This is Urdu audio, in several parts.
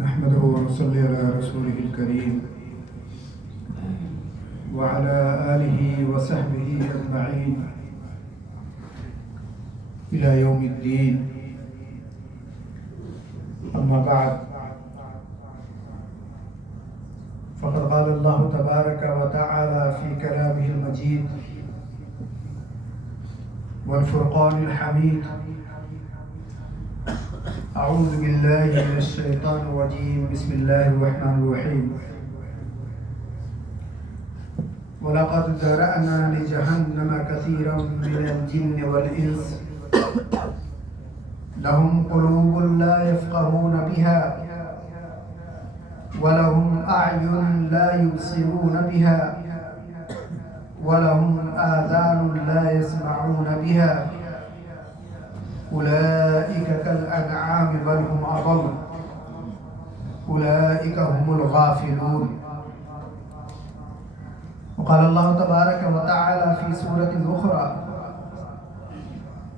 نحمده ونصلي على رسوله الكريم وعلى آله وصحبه أجمعين إلى يوم الدين. أما بعد، فقد قال الله تبارك وتعالى في كلامه المجيد والفرقان الحميد: أعوذ بالله من الشيطان الرجيم، بسم الله الرحمن الرحيم. وَلَقَدْ ذَرَأْنَا لِجَهَنَّمَ كَثِيرًا مِنَ الْجِنِّ وَالْإِنسِ لَهُمْ قُلُوبٌ لَا يَفْقَهُونَ بِهَا وَلَهُمْ أَعْيُنٌ لَا يُبْصِرُونَ بِهَا وَلَهُمْ آذَانٌ لَا يَسْمَعُونَ بِهَا أُولَئِكَ كَالْأَنْعَامِ بَلْ هُمْ أَضَلُّ أُولَئِكَ هُمُ الْغَافِلُونَ. وقال الله تبارك وتعالى في سورة أخرى: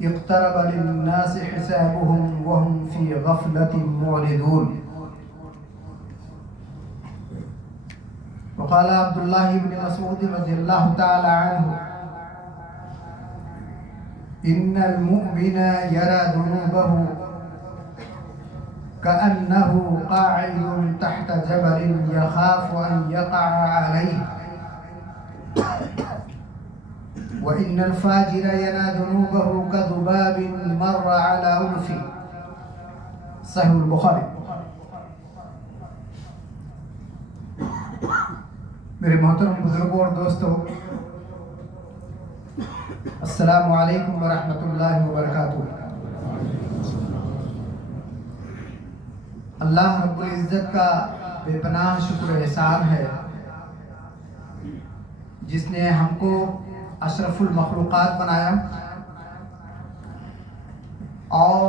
اقترب للناس حسابهم وهم في غفلة معرضون. وقال عبد الله بن مسعود رضي الله تعالى عنه: إن المؤمن يرى ذنوبه كأنه قاعد تحت جبل يخاف أن يقع عليه، وإن الفاجر يرى ذنوبه كذباب مر على أنفه. صحیح البخاری. میرے محترم بزرگوں اور دوستوں، السلام علیکم ورحمۃ اللہ وبرکاتہ. اللہ رب العزت کا بے پناہ شکر و احسان ہے جس نے ہم کو اشرف المخلوقات بنایا اور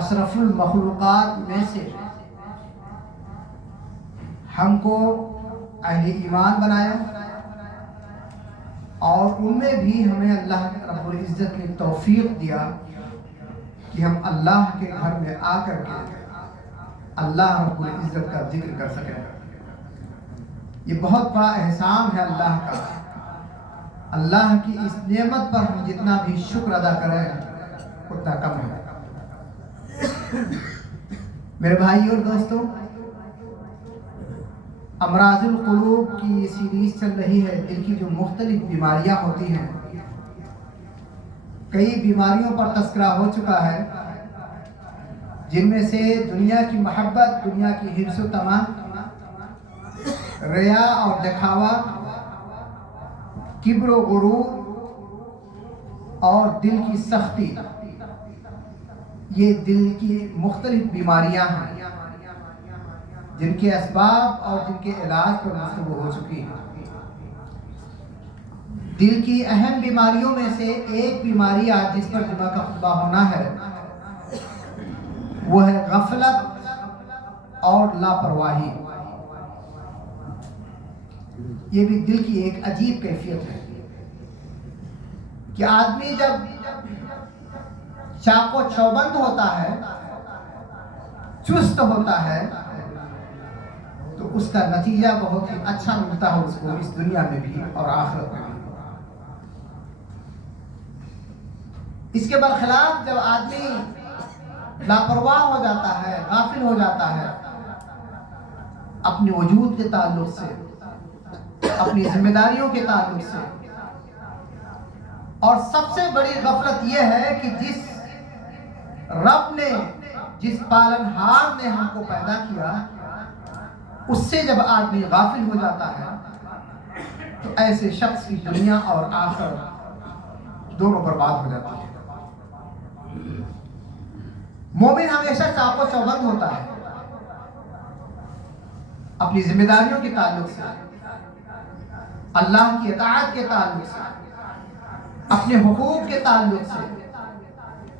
اشرف المخلوقات میں سے ہم کو اہل ایمان بنایا، اور ان میں بھی ہمیں اللہ رب العزت نے توفیق دیا کہ ہم اللہ کے گھر میں آ کر کے اللہ رب العزت کا ذکر کر سکیں. یہ بہت بڑا احسان ہے اللہ کا. اللہ کی اس نعمت پر ہم جتنا بھی شکر ادا کریں اتنا کم ہے. میرے بھائی اور دوستوں، امراض القلوب کی یہ سیریز چل رہی ہے. دل کی جو مختلف بیماریاں ہوتی ہیں، کئی بیماریوں پر تذکرہ ہو چکا ہے، جن میں سے دنیا کی محبت، دنیا کی حرص و طمع، ریا اور دکھاوا، کبر و غرور اور دل کی سختی، یہ دل کی مختلف بیماریاں ہیں جن کے اسباب اور جن کے علاج پر گفتگو ہو چکی ہے. دل کی اہم بیماریوں میں سے ایک بیماری آج جس پر جمعہ کا خطبہ ہونا ہے وہ ہے غفلت اور لاپرواہی. یہ بھی دل کی ایک عجیب کیفیت ہے کہ آدمی جب چاق و چوبند ہوتا ہے، چست ہوتا ہے، تو اس کا نتیجہ بہت ہی اچھا ملتا ہے اس کو، اس دنیا میں بھی اور آخرت میں بھی. اس کے برخلاف جب آدمی لاپرواہ ہو جاتا ہے، غافل ہو جاتا ہے اپنے وجود کے تعلق سے، اپنی ذمہ داریوں کے تعلق سے، اور سب سے بڑی غفلت یہ ہے کہ جس رب نے، جس پالنہار نے ہم کو پیدا کیا، اس سے جب آدمی غافل ہو جاتا ہے تو ایسے شخص کی دنیا اور آخرت دونوں برباد ہو جاتی ہے. مومن ہمیشہ چاق و چوبند ہوتا ہے اپنی ذمہ داریوں کے تعلق سے، اللہ کی اطاعت کے تعلق سے، اپنے حقوق کے تعلق سے،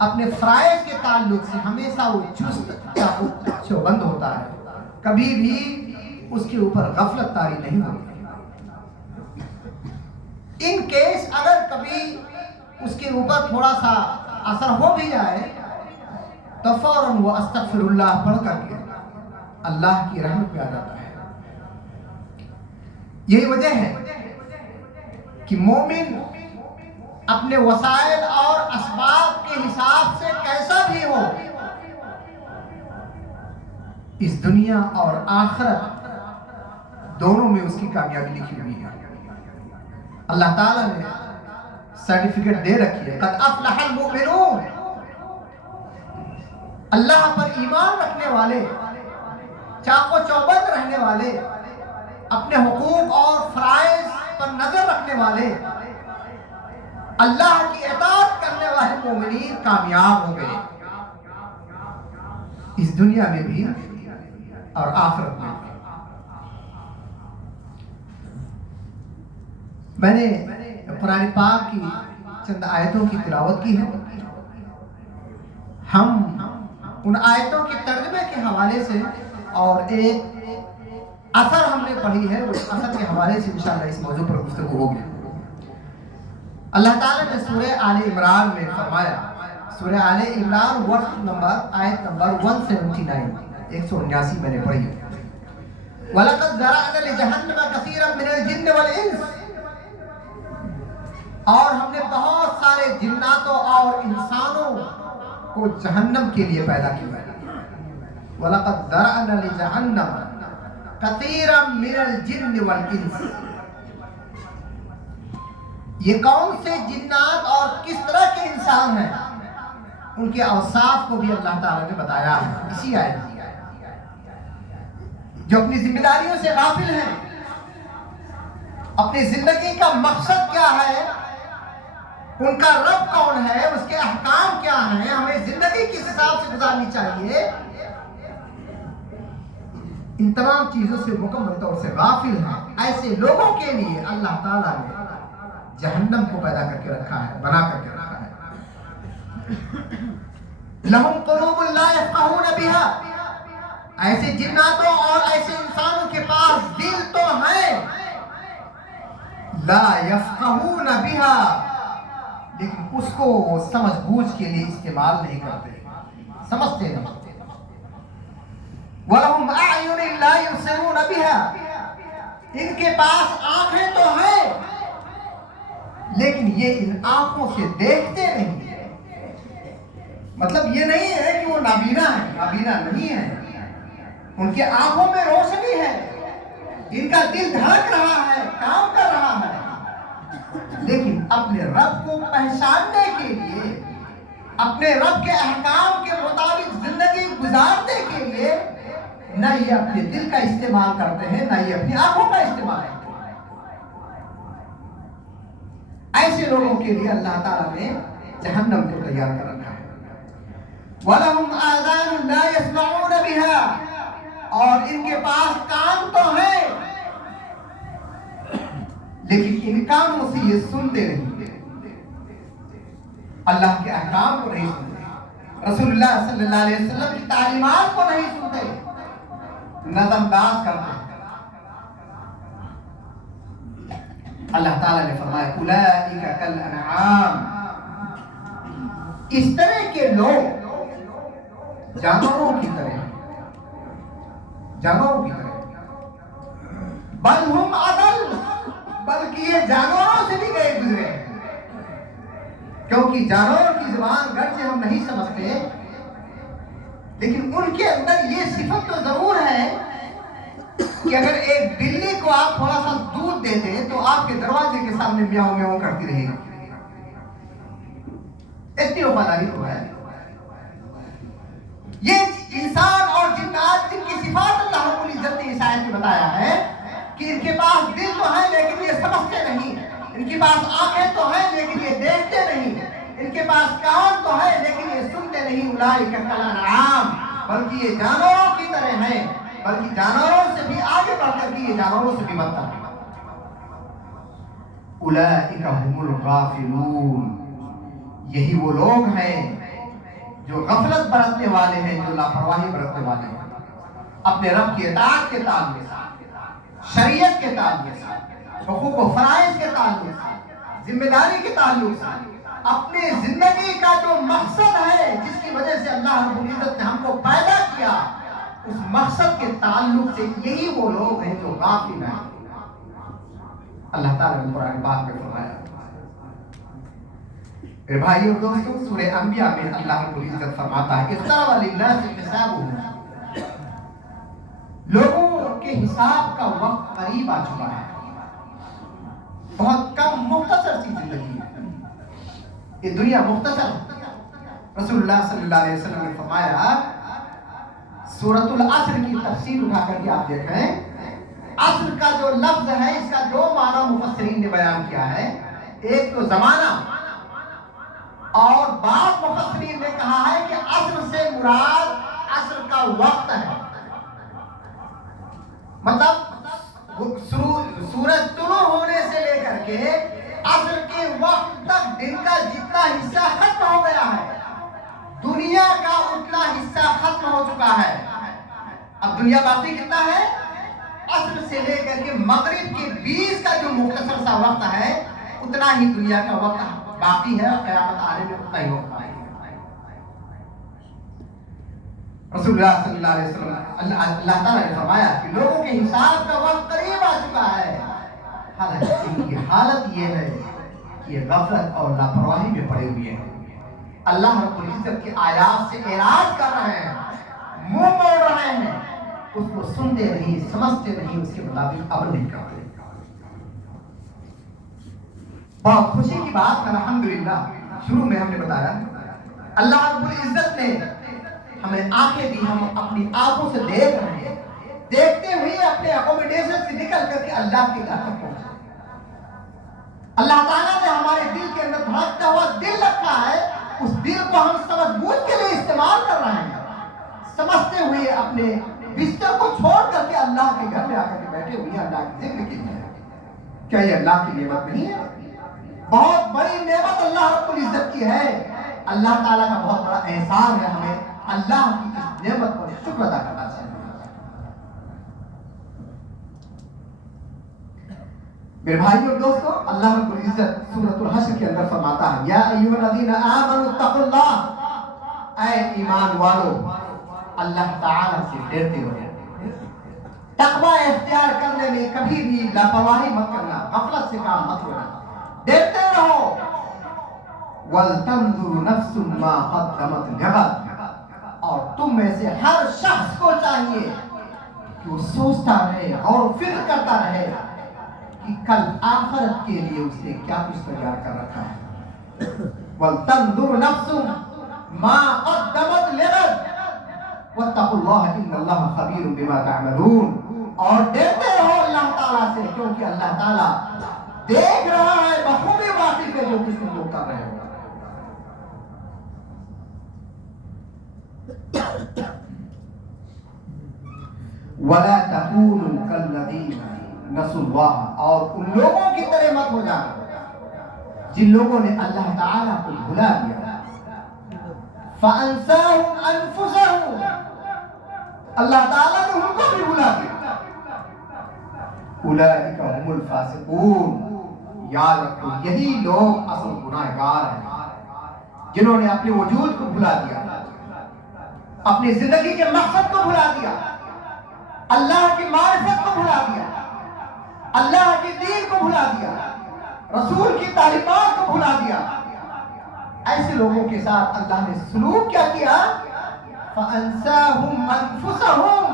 اپنے فرائض کے تعلق سے ہمیشہ وہ چست چاق و چوبند ہوتا ہے. کبھی بھی اس کے اوپر غفلت طاری نہیں ہوتی. ان کیس اگر کبھی اس کے اوپر تھوڑا سا اثر ہو بھی جائے تو فوراً وہ استغفر اللہ پڑھ کر کے اللہ کی رحمت میں آ جاتا ہے۔ یہی وجہ ہے کہ مومن اپنے وسائل اور اسباب کے حساب سے کیسا بھی ہو، اس دنیا اور آخرت دونوں میں اس کی کامیابی لکھی ہوئی ہے۔ اللہ تعالیٰ نے سرٹیفکیٹ دے رکھی ہے، قد افلح المؤمنون، اللہ پر ایمان رکھنے والے، چاق و چوبند رہنے والے، اپنے حقوق اور فرائض پر نظر رکھنے والے، اللہ کی اطاعت کرنے والے مومنین کامیاب ہو گئے، اس دنیا میں بھی اور آخرت میں بھی۔ میں نے قرآن پاک کی چند آیتوں کی تلاوت کی ہے۔ ہم ان آیتوں کے ترجمے کے حوالے سے اور ایک اثر ہم نے پڑھی ہے، اس اثر کے حوالے سے انشاءاللہ اس موضوع پر گفتگو ہوگی۔ اللہ تعالیٰ نے سورہ آل عمران میں فرمایا، سورہ آل عمران آیت نمبر 179 میں نے پڑھی ہے، وَلَقَدْ ذَرَأْنَا لِجَهَنَّمَ كَثِيرًا مِنَ الْجِنِّ وَالْإِنسِ، اور ہم نے بہت سارے جناتوں اور انسانوں کو جہنم کے لیے پیدا کیا ہے۔ وَلَقَدْ ذَرَأْنَا لِجَهَنَّمَ كَثِيرًا مِنَ الْجِنِّ وَالْإِنسِ، یہ کون سے جنات اور کس طرح کے انسان ہیں، ان کے اوصاف کو بھی اللہ تعالیٰ نے بتایا ہے اسی آیت میں۔ جو اپنی ذمہ داریوں سے غافل ہیں، اپنی زندگی کا مقصد کیا ہے، ان کا رب کون ہے، اس کے احکام کیا ہیں، ہمیں زندگی کس حساب سے گزارنی چاہیے، ان تمام چیزوں سے مکمل طور سے غافل ہیں، ایسے لوگوں کے لیے اللہ تعالیٰ نے جہنم کو پیدا کر کے رکھا ہے، بنا کر کے رکھا ہے۔ لَهُمْ قُلُوبٌ لَا يَفْقَهُونَ بِهَا، ایسے جناتوں اور ایسے انسانوں کے پاس دل تو ہیں، لا يفقهون بها، لیکن اس کو سمجھ بوجھ کے لیے استعمال نہیں کرتے، سمجھتے نہیں۔ وَلَهُمْ أَعْيُنٌ لَا يُبْصِرُونَ بِهَا، ان کے پاس آنکھیں تو ہیں لیکن یہ ان آنکھوں سے دیکھتے نہیں۔ مطلب یہ نہیں ہے کہ وہ نابینا ہے، نابینا نہیں ہے، ان کے آنکھوں میں روشنی ہے، ان کا دل دھڑک رہا ہے، کام کر رہا ہے، لیکن اپنے رب کو پہچاننے کے لیے، اپنے رب کے احکام کے مطابق زندگی گزارنے کے لیے نہ یہ اپنے دل کا استعمال کرتے ہیں، نہ یہ اپنی آنکھوں کا استعمال کرتے ہیں۔ ایسے لوگوں کے لیے اللہ تعالیٰ نے جہنم کو تیار کر رکھا ہے۔ وَلَهُمْ آذَانٌ لَا يَسْمَعُونَ بِهَا، اور ان کے پاس کان تو ہیں لیکن ان کانوں سے یہ سنتے نہیں، اللہ کے احکام کو نہیں سنتے، رسول اللہ صلی اللہ علیہ وسلم کی تعلیمات کو نہیں سنتے، نظر انداز کرتے ہیں۔ اللہ تعالیٰ نے فرمایا اولئک کالانعام، اس طرح کے لوگ جانوروں کی طرح ہیں، جانوروں کی طرح، بل ہم اضل، بلکہ یہ جانوروں سے بھی گئے گزرے ہیں، کیونکہ جانوروں کی زبان گرچہ ہم نہیں سمجھتے لیکن ان کے اندر یہ صفت تو ضرور ہے کہ اگر ایک بلی کو آپ تھوڑا سا دودھ دے دیں تو آپ کے دروازے کے سامنے میاؤں میاؤں کرتی رہے گی، اتنی وفاداری تو ہے۔ یہ انسان اور جنات جن کی صفات اللہ رب العزت نے اس آیت میں بتایا ہے کہ ان کے پاس دل تو ہے لیکن یہ سمجھتے نہیں، ان کے پاس آنکھیں تو ہیں لیکن یہ دیکھتے نہیں، ان کے پاس کان تو ہے لیکن یہ سنتے نہیں، اولئک کالانعام، بلکہ یہ جانوروں کی طرح ہیں، بلکہ جانوروں سے بھی آگے بڑھ کر کے یہ جانوروں سے بھی بدتر ہیں۔ اولئک هم الغافلون، یہی وہ لوگ ہیں جو غفلت برتنے والے ہیں، جو لاپرواہی برتنے والے ہیں اپنے رب کی اطاعت کے تعلق سے، شریعت کے تعلق سے، حقوق و فرائض کے تعلق سے، ذمہ داری کے تعلق سے، اپنے زندگی کا جو مقصد ہے جس کی وجہ سے اللہ رب العزت نے ہم کو پیدا کیا، اس مقصد کے تعلق سے یہی وہ لوگ ہیں جو غافل ہیں. اللہ تعالیٰ نے قرآن پاک میں فرمایا. میرے بھائیو اور دوستو، سورہ انبیاء میں اللہ رب العزت فرماتا ہے اقترب للناس حسابهم، لوگوں کے حساب کا وقت قریب آ چکا ہے. بہت کم مختصر سی زندگی ہے، یہ دنیا مختصر ہے. رسول اللہ صلی اللہ علیہ وسلم نے فرمایا، سورۃ العصر کی تفسیر اٹھا کر کے آپ دیکھیں، عصر کا جو لفظ ہے اس کا دو معنی مفسرین نے بیان کیا ہے. ایک تو زمانہ، اور بعض مفسرین نے کہا ہے کہ عصر سے مراد عصر کا وقت ہے. مطلب سورج طلوع ہونے سے لے کر کے عصر کے وقت تک دن کا جتنا حصہ ختم ہو گیا ہے، دنیا کا اتنا حصہ ختم ہو چکا ہے. اب دنیا باقی کتنا ہے؟ عصر سے لے کر کے مغرب کے 20 کا جو مختصر سا وقت ہے، اتنا ہی دنیا کا وقت باقی ہے. قیامت آنے میں اتنا ہی ہوتا ہے. رسول اللہ صلی اللہ علیہ وسلم اللہ تعالیٰ نے فرمایا کہ لوگوں کے حساب کا وقت قریب آ چکا ہے. حالانکہ ان کی حالت یہ ہے کہ یہ غفلت اور لاپرواہی میں پڑے ہوئے ہیں. اللہ رب العزت کی آیات سے اعراض کر رہے ہیں، منہ موڑ رہے ہیں، اس کو سنتے نہیں، سمجھتے نہیں، اس کے مطابق عمل نہیں کرتے. بہت خوشی کی بات ہے الحمدللہ، شروع میں ہم نے بتایا اللہ رب العزت نے ہمیں آنکھیں دی، ہم اپنی آنکھوں سے دیکھ رہے ہیں، دیکھتے ہوئے اپنے اکوموڈیشن سے نکل کر کے اللہ کے گھر تک پہنچے. اللہ تعالیٰ نے ہمارے دل کے اندر دھڑکتا ہوا دل رکھا ہے، اس دل کو ہم سمجھ بوجھ کے لیے استعمال کر رہے ہیں، سمجھتے ہوئے اپنے بستر کو چھوڑ کر کے اللہ کے گھر میں آ کر کے بیٹھے ہوئے ہیں، اللہ کی ذکر کی ہے. کیا یہ اللہ کی نعمت نہیں ہے؟ بہت بڑی نعمت اللہ رب العزت کی ہے. اللہ تعالیٰ کا بہت بڑا احسان ہے، ہمیں اللہ کی اس نعمت پر شکر ادا کرنا چاہیے. میرے بھائی اور دوستو، اللہ رب العزت سورۃ الحشر کے اندر فرماتا ہے، یا ایھا الذین آمنوا اتقوا اللہ، اے ایمان والو اللہ تعالیٰ سے ڈرتے رہو. تقوی اختیار کرنے میں کبھی بھی لاپرواہی مت کرنا، غفلت سے کام مت لینا، ڈرتے رہو. وَلْتَنْظُرْ نَفْسٌ مَا قَدَّمَتْ لِغَدٍ، اور تم میں سے ہر شخص کو چاہیے کہ وہ سوچتا رہے اور فکر کرتا رہے کہ کل آخرت کے لیے اس نے کیا کچھ تیار کر رکھا ہے. وَلْتَنْظُرْ نَفْسٌ مَا قَدَّمَتْ لِغَدٍ وَاتَّقُوا اللَّهَ إِنَّ اللَّهَ خَبِيرٌ بِمَا تَعْمَلُونَ. اور ڈرتے رہو اللہ تعالیٰ سے، کیونکہ اللہ تعالیٰ دیکھ رہا ہے، بخوبی واقف ہے جو کچھ تم لوگ کر رہے ہو. وَلَا تَكُونُوا كَالَّذِينَ نَسُوا اللَّهَ، اور ان لوگوں کی طرح مت ہو جانا جن لوگوں نے اللہ تعالیٰ کو بھلا دیا. فَأَنْسَاهُمْ أَنفُسَهُمْ، اللہ تعالیٰ نے ان کو بھی بھلا دیا. اولئک هم الفاسقون، یاد رکھو یہی لوگ اصل گناہگار ہیں، جنہوں نے اپنے وجود کو بھلا دیا، اپنی زندگی کے مقصد کو بھلا دیا، اللہ کی معرفت کو بھلا دیا، اللہ کے دین کو بھلا دیا، رسول کی تعلیمات کو بھلا دیا. ایسے لوگوں کے ساتھ اللہ نے سلوک کیا کیا؟ فَأَنْسَاهُمْ أَنفُسَهُمْ،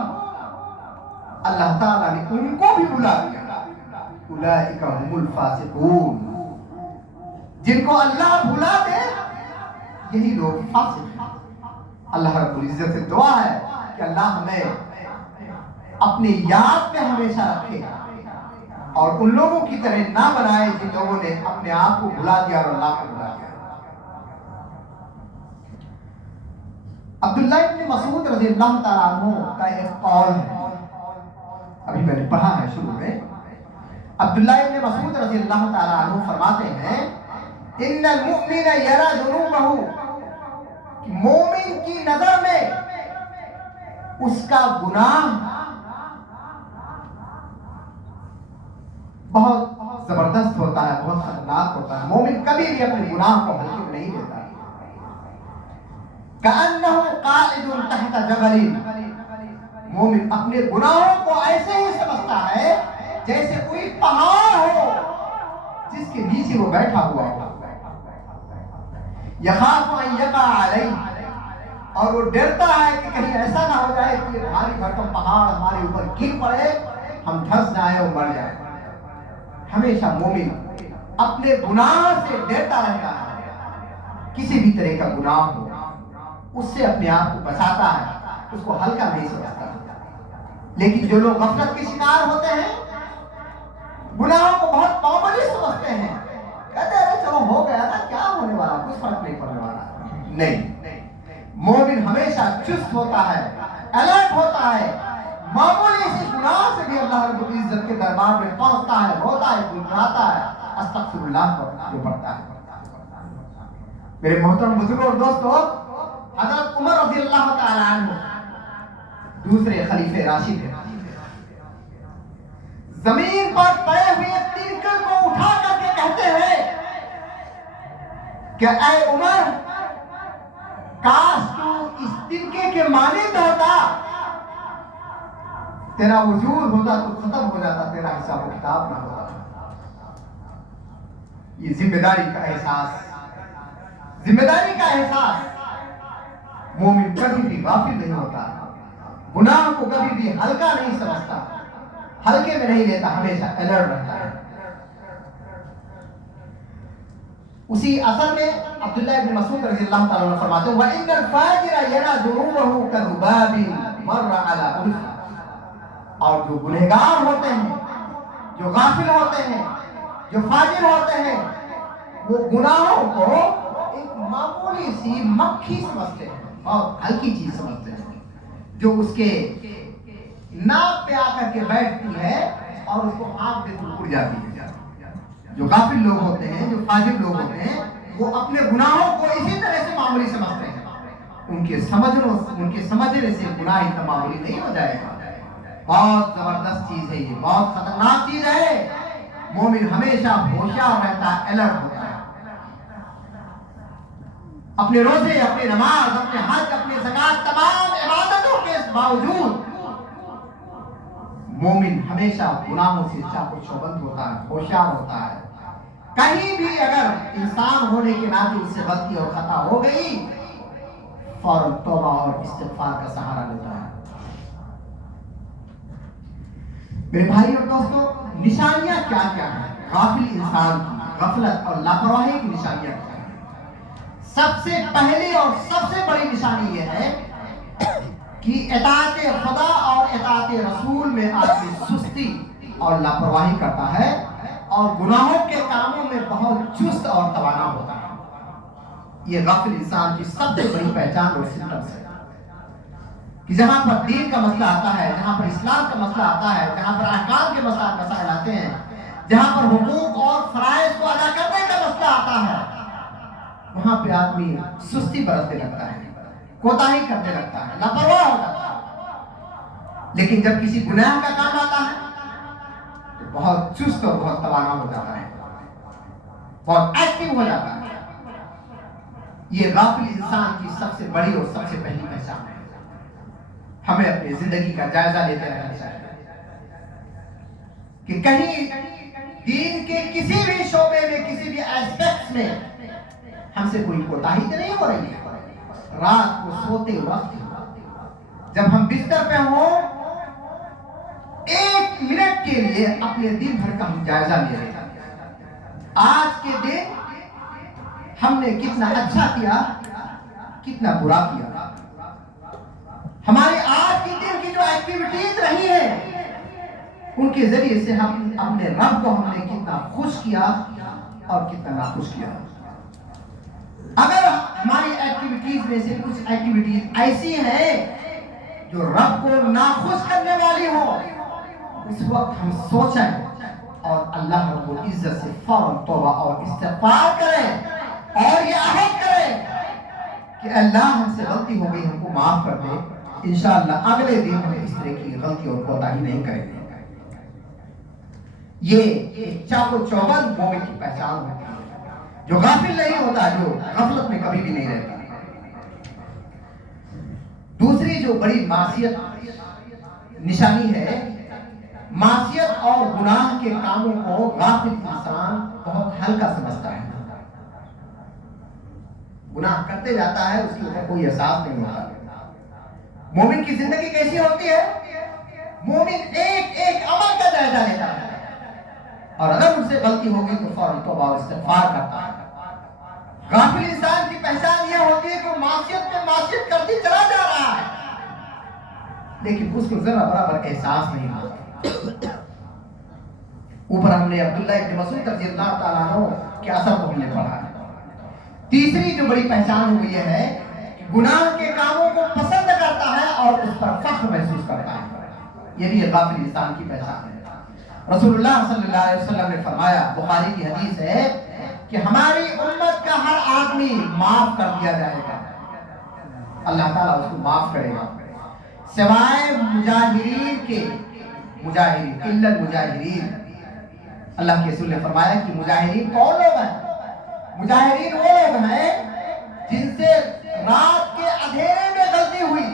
اللہ تعالیٰ نے ان کو بھی بھلا دیا. اولئک هم الفاسقون، جن کو اللہ بھلا دے یہی لوگ فاسق ہیں. اللہ رب العزت سے دعا ہے کہ اللہ ہمیں اپنی یاد میں ہمیشہ رکھے اور ان لوگوں کی طرح نہ بنائے جن لوگوں نے اپنے آپ کو بھلا دیا اور اللہ کو بھلا دیا. عبداللہ ابن مسعود رضی اللہ تعالیٰ عنہ کا ایک قول ہے، ابھی میں نے پڑھا ہے شروع میں. عبداللہ ابن مسعود رضی اللہ تعالیٰ عنہ فرماتے ہیں، ان المؤمن یرا ذنوبہ، مومن کی نظر میں اس کا گناہ بہت زبردست ہوتا ہے، بہت خطرناک ہوتا ہے. مومن کبھی بھی اپنے گناہ کو ہلکے میں نہیں لیتا. کأنہ قائد تحت جبل، مومن اپنے گناہوں کو ایسے ہی سمجھتا ہے جیسے کوئی پہاڑ ہو جس کے نیچے وہ بیٹھا ہوا ہو. یخاف ان یقع علیہ، اور وہ ڈرتا ہے کہ کہیں ایسا نہ ہو جائے کہ یہ بھاری بھرکم پہاڑ ہمارے اوپر گر پڑے، ہم دھنس جائیں اور مر جائیں. ہمیشہ مومن اپنے گناہ سے ڈرتا رہتا ہے. کسی بھی طرح کا گناہ ہو اس سے اپنے آپ کو بچاتا ہے، اس کو ہلکا نہیں سمجھتا. لیکن جو لوگ غفلت کے شکار ہوتے ہیں، گناہوں کو بہت معمولی سمجھتے ہیں، کہتے ہیں چلو ہو گیا نا، کیا ہونے والا، کچھ فرق نہیں پڑنے والا. نہیں، مومن ہمیشہ چست ہوتا ہے، الرٹ ہوتا ہے. معمولی سی گناہ سے بھی اللہ رب العزت کے دربار میں پہنچتا ہے، روتا ہے، گنگناتا ہے، استغفر اللہ جو پڑھتا ہے. میرے محترم بزرگوں اور دوستو، حضرت عمر رضی اللہ تعالی عنہ دوسرے خلیفہ راشد ہیں. زمین پر پڑے ہوئے تنکے کو اٹھا کر کے کہتے ہیں کہ اے عمر، کاش تو اس تنکے کے مانند ہوتا، تیرا وجود ہوتا تو ختم ہو جاتا، تیرا حساب و کتاب نہ ہوتا. یہ ذمہ داری کا احساس، ذمہ داری کا احساس. مومن کبھی بھی غافل نہیں ہوتا، گناہ کو کبھی بھی ہلکا نہیں سمجھتا، ہلکے میں نہیں لیتا، ہمیشہ الرٹ رہتا ہے. اسی اثر میں عبداللہ ابن مسعود رضی اللہ تعالیٰ عنہ فرماتے ہیں وَإِنَّ الْفَاجِرَ يَرَى ذُنُوبَهُ كَذُبَابٍ مَرَّ عَلَى أُنْفٍ. اور جو گنہگار ہوتے ہیں، جو غافل ہوتے ہیں، جو فاجر ہوتے ہیں، وہ گناہوں کو ایک معمولی سی مکھی سمجھتے ہیں، بہت ہلکی چیز سمجھتے ہیں، جو اس کے ناک پہ آ کر کے بیٹھتی ہے اور اس کو آنکھ پہ اڑ جاتی ہے. جو غافل لوگ ہوتے ہیں، جو فاجر لوگ ہوتے ہیں، وہ اپنے گناہوں کو اسی طرح سے معمولی سمجھتے ہیں. ان کے سمجھنے سے گناہ اتنا معمولی نہیں ہو جائے گا. بہت زبردست چیز ہے، یہ بہت خطرناک چیز ہے. مومن ہمیشہ ہوشیار رہتا ہے، الرٹ ہوتا ہے. اپنے روزے، اپنے نماز، اپنے حج، اپنے زکات، تمام عبادتوں کے باوجود مومن ہمیشہ گناہوں سے چاق و چوبند ہوتا ہے، ہوشیار ہوتا ہے. کہیں بھی اگر انسان ہونے کے ناطے اس سے غلطی اور خطا ہو گئی، فوراً توبہ اور استغفار کا سہارا لیتا ہے. میرے بھائی اور دوستو، نشانیاں کیا کیا ہیں غافل انسان کی، غفلت اور لاپرواہی کی نشانیاں کیا ہیں؟ سب سے پہلی اور سب سے بڑی نشانی یہ ہے کہ اطاعت خدا اور اطاعت رسول میں آدمی سستی اور لاپرواہی کرتا ہے اور گناہوں کے کاموں میں بہت چست اور توانا ہوتا ہے. یہ غافل انسان کی سب سے بڑی پہچان اور سمٹمس ہے کہ جہاں پر دین کا مسئلہ آتا ہے، جہاں پر اسلام کا مسئلہ آتا ہے، جہاں پر احکام کے مسائل آتے ہیں، جہاں پر حقوق اور فرائض کو ادا کرنے کا مسئلہ آتا ہے، وہاں پہ آدمی سستی برتنے لگتا ہے، کوتاہی کرنے لگتا ہے، لاپرواہ ہو جاتا ہے. لیکن جب کسی گناہ کا کام آتا ہے تو بہت چست اور بہت توانا ہو جاتا ہے، بہت ایکٹیو ہو جاتا ہے. یہ غافل انسان کی سب سے بڑی اور سب سے پہلی پہچان ہے. ہمیں اپنی زندگی کا جائزہ لیتے رہنا چاہیے کہ کہیں دین کے کسی بھی شعبے میں، کسی بھی ایسپیکٹ میں ہم سے کوئی کوتاہی تو نہیں ہو رہی ہے. رات کو سوتے وقت جب ہم بستر پہ ہوں، 1 منٹ کے لیے اپنے دن بھر کا ہم جائزہ لے رہے ہیں. آج کے دن ہم نے کتنا اچھا کیا، کتنا برا کیا. ہماری آج کے دن کی جو ایکٹیویٹیز رہی ہیں، ان کے ذریعے سے ہم اپنے رب کو ہم نے کتنا خوش کیا اور کتنا ناخوش کیا. اگر ہماری ایکٹیویٹیز میں سے کچھ ایکٹیویٹیز ایسی ہیں جو رب کو ناخوش کرنے والی ہو، اس وقت ہم سوچیں اور اللہ رب العزت سے فوراً توبہ اور استغفار کریں اور یہ عہد کریں کہ اللہ ہم سے غلطی ہو گئی، ہم کو معاف کر دے. انشاءاللہ اگلے دن ہم اس طرح کی غلطی اور کوتاہی نہیں کریں گے. یہ چاق و چوبند مومن کی پہچان ہوتی ہے، جو غافل نہیں ہوتا، جو غفلت میں کبھی بھی نہیں رہتا. دوسری جو بڑی معصیت نشانی ہے معصیت اور گناہ کے کاموں کو غافل انسان بہت ہلکا سمجھتا ہے، گناہ کرتے جاتا ہے، اس کے اوپر کوئی احساس نہیں ہوتا۔ مومن کی زندگی کیسی ہوتی ہے؟ مومن ایک ایک عمل کا جائزہ لیتا ہے اور اگر ان سے غلطی ہوگی تو فوراً توبہ اور استغفار کرتا ہے۔ غافل انسان کی پہچان یہ ہوتی ہے کہ وہ معصیت پہ معصیت کرتی چلا جا رہا ہے لیکن اس کو ذرا برابر احساس نہیں ہوتا۔ اوپر ہم نے عبداللہ ابن مسعود رضی اللہ تعالیٰ عنہ کے اثر کو ہم نے پڑھا۔ تیسری جو بڑی پہچان ہوئی ہے کہ گناہ کے کاموں کو پسند کرتا ہے اور اس پر فخر محسوس کرتا ہے، یہ بھی غافل انسان کی پہچان ہے۔ رسول اللہ صلی اللہ علیہ وسلم نے فرمایا، بخاری کی حدیث ہے کہ ہماری امت کا ہر آدمی معاف کر دیا جائے گا، اللہ تعالیٰ اس کو معاف کرے گا سوائے مجاہرین کے، مجاہرین الا المجاہرین۔ اللہ کے رسول نے فرمایا کہ مجاہرین کون لوگ ہیں؟ مجاہرین وہ لوگ ہیں جن سے رات کے اندھیرے میں غلطی ہوئی،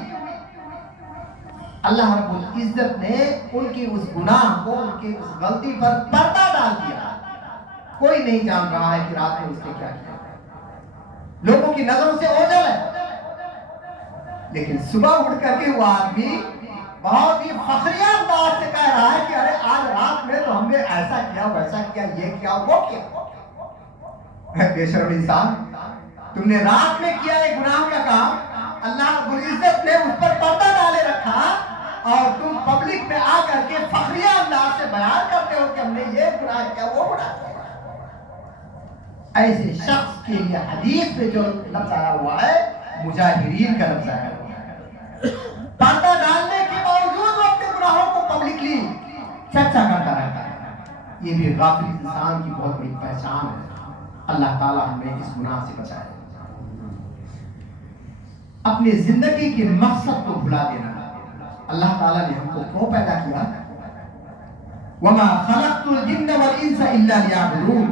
اللہ رب العزت نے ان کی اس گناہ کو، ان کی اس غلطی پر پردہ ڈال دیا، کوئی نہیں جان رہا ہے کہ رات میں اس نے کیا کیا، لوگوں کی نظروں سے اوجھل ہے، لیکن صبح اٹھ کر کے وہ آدمی بہت ہی فخریہ انداز سے کہہ رہا ہے کہ ارے آج رات میں تو ہم نے ایسا کیا، ویسا کیا، یہ کیا، وہ کیا۔ بے شرم انسان، تم نے رات میں کیا ایک گناہ کا کام، اللہ رب العزت نے اس پر پردہ ڈالے رکھا اور تم پبلک میں آ کر کے فخریہ انداز سے بیان کرتے ہو کہ ہم نے یہ گناہ کیا، وہ گناہ کیا۔ ایسے شخص کے لیے حدیث میں جو لفظ آیا ہوا ہے مجاہرین کا لفظ آیا ہوا ہے، پردہ ڈالنے کے باوجود وہ اپنے گناہوں کو پبلکلی چرچا کرتا رہتا ہے، یہ بھی غافل انسان کی بہت بڑی پہچان ہے۔ اللہ تعالیٰ ہمیں اس گناہ سے بچائے۔ اپنے زندگی کے مقصد کو بھلا دینا، اللہ تعالیٰ نے ہم کو کیوں پیدا کیا؟ وَمَا خَلَقْتُ الْجِنَّ وَالْإِنسَ إِلَّا لِيَعْبُدُونِ،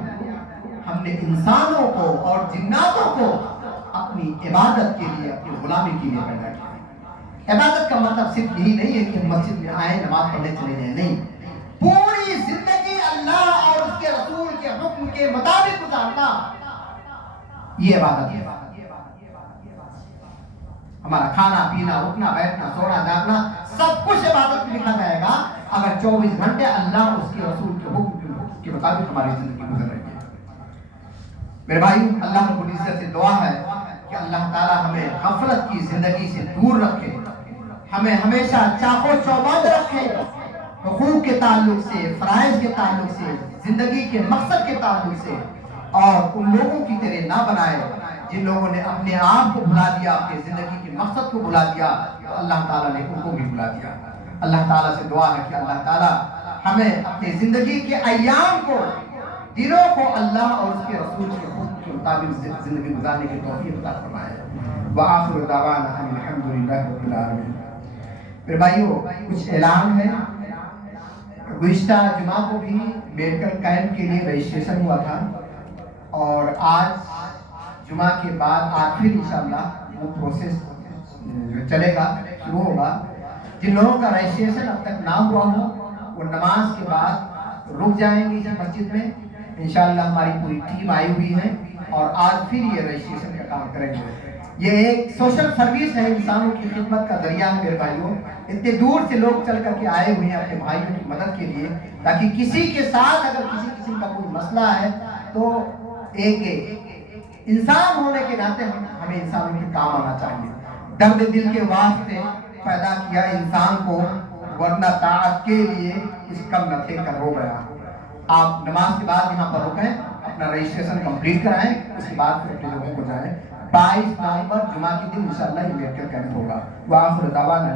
ہم نے انسانوں کو اور جناتوں کو اپنی عبادت کے لیے، اپنی غلامی کے لیے پیدا کیا۔ عبادت کا مطلب صرف یہی نہیں ہے کہ ہم مسجد میں آئیں نماز پڑھنے چلے جائیں، نہیں، پوری زندگی اللہ اور اس کے رسول کے حکم کے مطابق گزارنا، یہ عبادت ہے۔ ہمارا کھانا پینا، اٹھنا بیٹھنا، سونا جاگنا سب کچھ عبادت میں لکھا جائے گا اگر 24 گھنٹے اللہ اس کے رسول کے حکم کے مطابق ہماری زندگی گزر رہی ہے۔ میرے بھائی، اللہ رب العزت سے دعا ہے کہ اللہ تعالی ہمیں غفلت کی زندگی سے دور رکھے، ہمیں ہمیشہ چاق و چوبند رکھے، حقوق کے تعلق سے، فرائض کے تعلق سے، زندگی کے مقصد کے تعلق سے، اور ان لوگوں کی طرح نہ بنائے جن لوگوں نے اپنے آپ کو بھلا دیا، اپنی زندگی کے مقصد کو بھلا دیا، تو اللہ تعالیٰ نے ان کو بھی بھلا دیا۔ اللہ تعالیٰ سے دعا ہے کہ اللہ تعالیٰ ہمیں اپنی زندگی کے ایام کو، دنوں کو اللہ اور اس کے رسول کے حکم کے مطابق زندگی گزارنے کی توفیق عطا فرمائے۔ وآخر دعوانا ان الحمدللہ رب العالمین۔ میرے بھائیو، کچھ اعلان ہے۔ گزشتہ جمعہ کو بھی میڈیکل کیمپ کے لیے رجسٹریشن ہوا تھا اور آج جمعہ کے بعد آج پھر انشاءاللہ وہ پروسیس چلے گا، شروع ہوگا۔ جن لوگوں کا رجسٹریشن اب تک نہ ہوا ہو وہ نماز کے بعد رک جائیں گے اسی مسجد میں، انشاءاللہ ہماری پوری ٹیم آئی ہوئی ہے اور آج پھر یہ رجسٹریشن کا کام کریں گے۔ یہ ایک سوشل سروس ہے، انسانوں کی خدمت کا ذریعہ ہے۔ میرے بھائیوں، اتنے دور سے لوگ چل کر کے آئے ہوئے ہیں اپنے بھائیوں کی مدد کے لیے، تاکہ کسی کے ساتھ اگر کسی قسم کا کوئی مسئلہ ہے تو ایک انسان ہونے کے ناطے ہمیں انسانوں کے کام آنا چاہیے۔ درد دل کے واسطے پیدا کیا انسان کو، ورنہ طاعت کے لیے اس کم نہ تھے کر ہو گیا۔ آپ نماز کے بعد یہاں پر رکیں، اپنا رجسٹریشن کمپلیٹ کرائیں، اس کے بعد پھر اپنے لوگوں کو جائیں۔ 22 نومبر جمعہ کے دن انشاءاللہ یہ میڈیکل کیمپ ہوگا۔ وآخر دعوانا